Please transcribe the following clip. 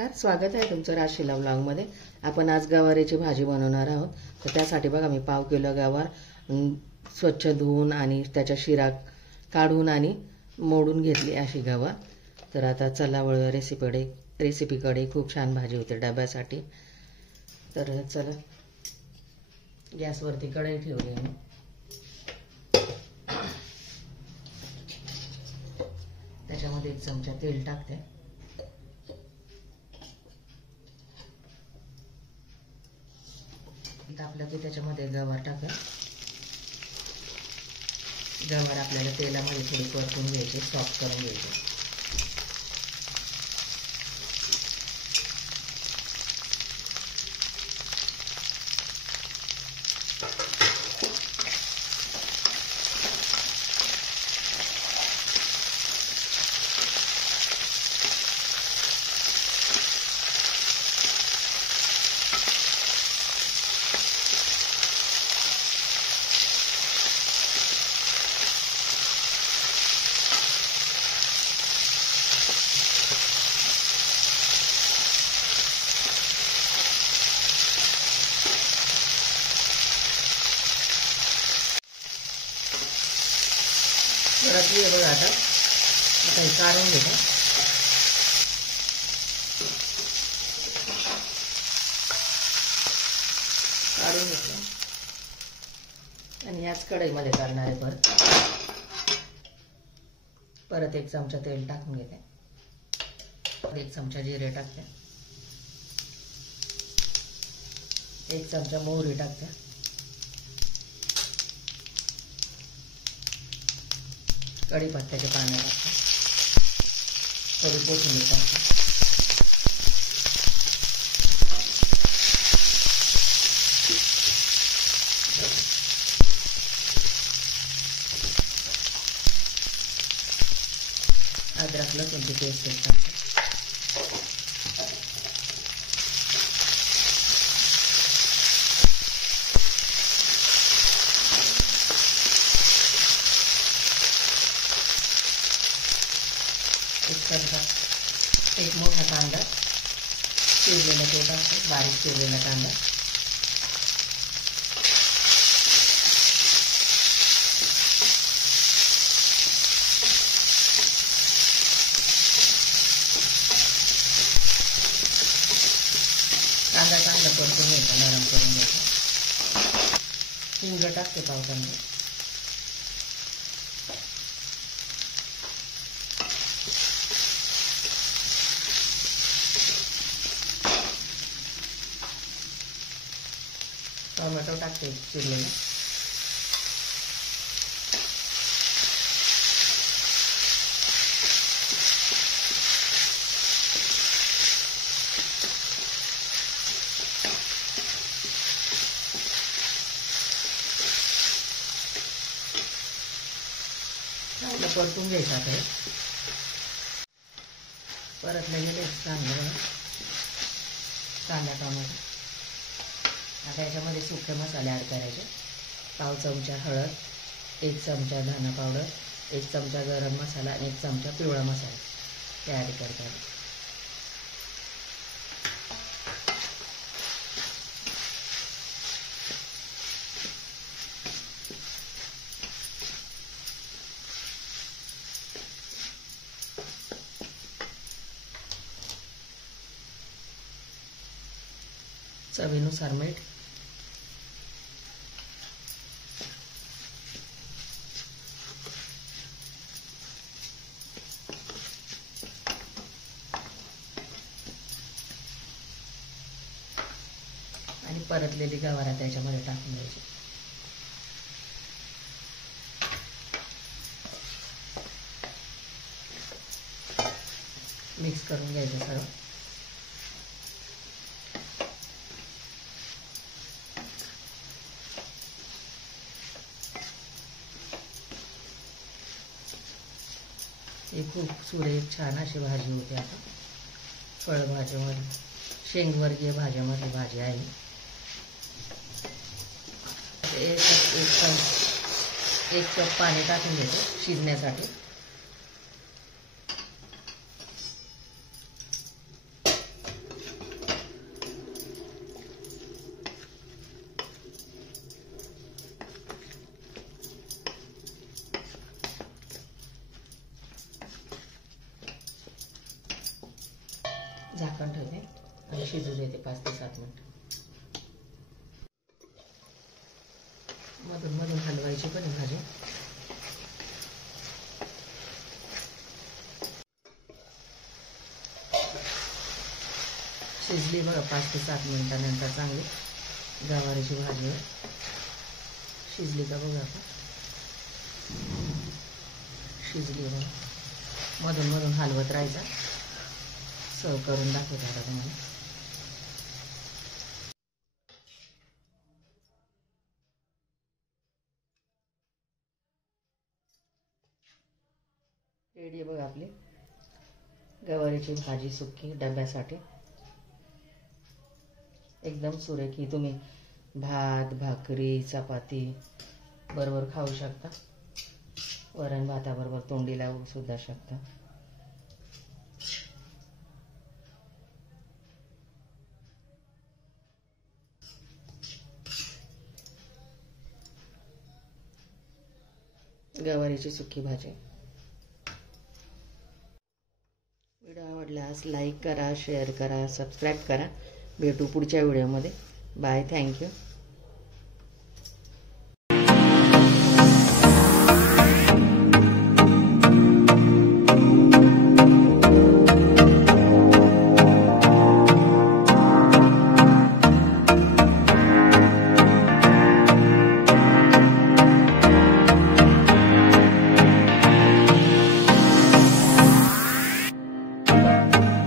नमस्कार, स्वागत आहे तुमचं राशीला व्लॉगमध्ये। आपण आज गवारीची भाजी बनवणार आहोत। तर त्यासाठी बघा मी पाव किलो गवार स्वच्छ धुवून आणि त्याच्या शिरा काढून आणि मोडून घेतली अशी गवार। तर आता चला वळ रेसिपीकडे। खूप छान भाजी होते डब्यासाठी। तर चला गॅसवरती कढई ठेवली मी। त्याच्यामध्ये 1 चमचा तेल टाकते। तापलं की त्याच्यामध्ये गवार टाका। गवार आपल्याला तेलामध्ये थोडी परतून घ्यायची, सॉफ्ट करून घ्यायची। परतली आहे बघा। आता हे काढून घेतो। काढून घेतलं आणि याच कढईमध्ये करणार आहे। परत 1 चमचा तेल टाकून घेते। 1 चमचा जिरे टाकते। 1 चमचा मोहरी टाकते। कढीपत्त्याचे पाने टाकते। थोडी कोथिंबीर टाकते। अद्रक लसूणची पेस्ट टाकते। एक मोठा कांदा चिरलेला तो टाकते। बारीक चिरलेला कांदा। कांदा चांगला परतून घ्यायचा, नरम करून घ्यायचा। हिंग टाकते पाव चमचा। टोमॅटो टाकते चिरलेला। चांगलं परतून घ्यायचं आहे। परतले गेले चांगलं कांदा टोमॅटो। आता याच्यामध्ये सुके मसाले ॲड करायचे। पाव चमचा हळद, 1 चमचा धना पावडर, 1 चमचा गरम मसाला आणि 1 चमचा पिवळा मसाला ते ॲड करतात। चवीनुसार मीठ। आणि परतलेली गवार त्याच्यामध्ये टाकून द्यायची। मिक्स करून घ्यायचं सर्व। ही खूप सुरेख छान अशी भाजी होते। आता फळभाज्यामध्ये शेंगवर्गीय भाज्यामध्ये भाजी आहे। एक कप पाणी टाकून घेतो शिजण्यासाठी। आणि शिजू देते 5 ते 7 मिनिटं. मधून मधून हलवायची पण आहे भाजी. शिजली बघा 5 ते 7 मिनिटानंतर चांगली गवारीची भाजी शिजली का बघा आता. शिजली बघा. मधून मधून हलवत राहायचा. सर्व करून दाखवते आता तुम्हाला. रेडी बघा आपली गवारीची भाजी सुकी डब्यासाठी. एकदम सुरेख. ही तुम्ही भात भाकरी चपाती बरोबर खाऊ शकता. वरण भाताबरोबर तोंडी लावू सुद्धा शकता. गवारीची सुकी भाजी. व्हिडिओ आवडल्यास लाईक करा, शेअर करा, सबस्क्राईब करा. भेटू पुढच्या व्हिडिओमध्ये. बाय. थँक्यू.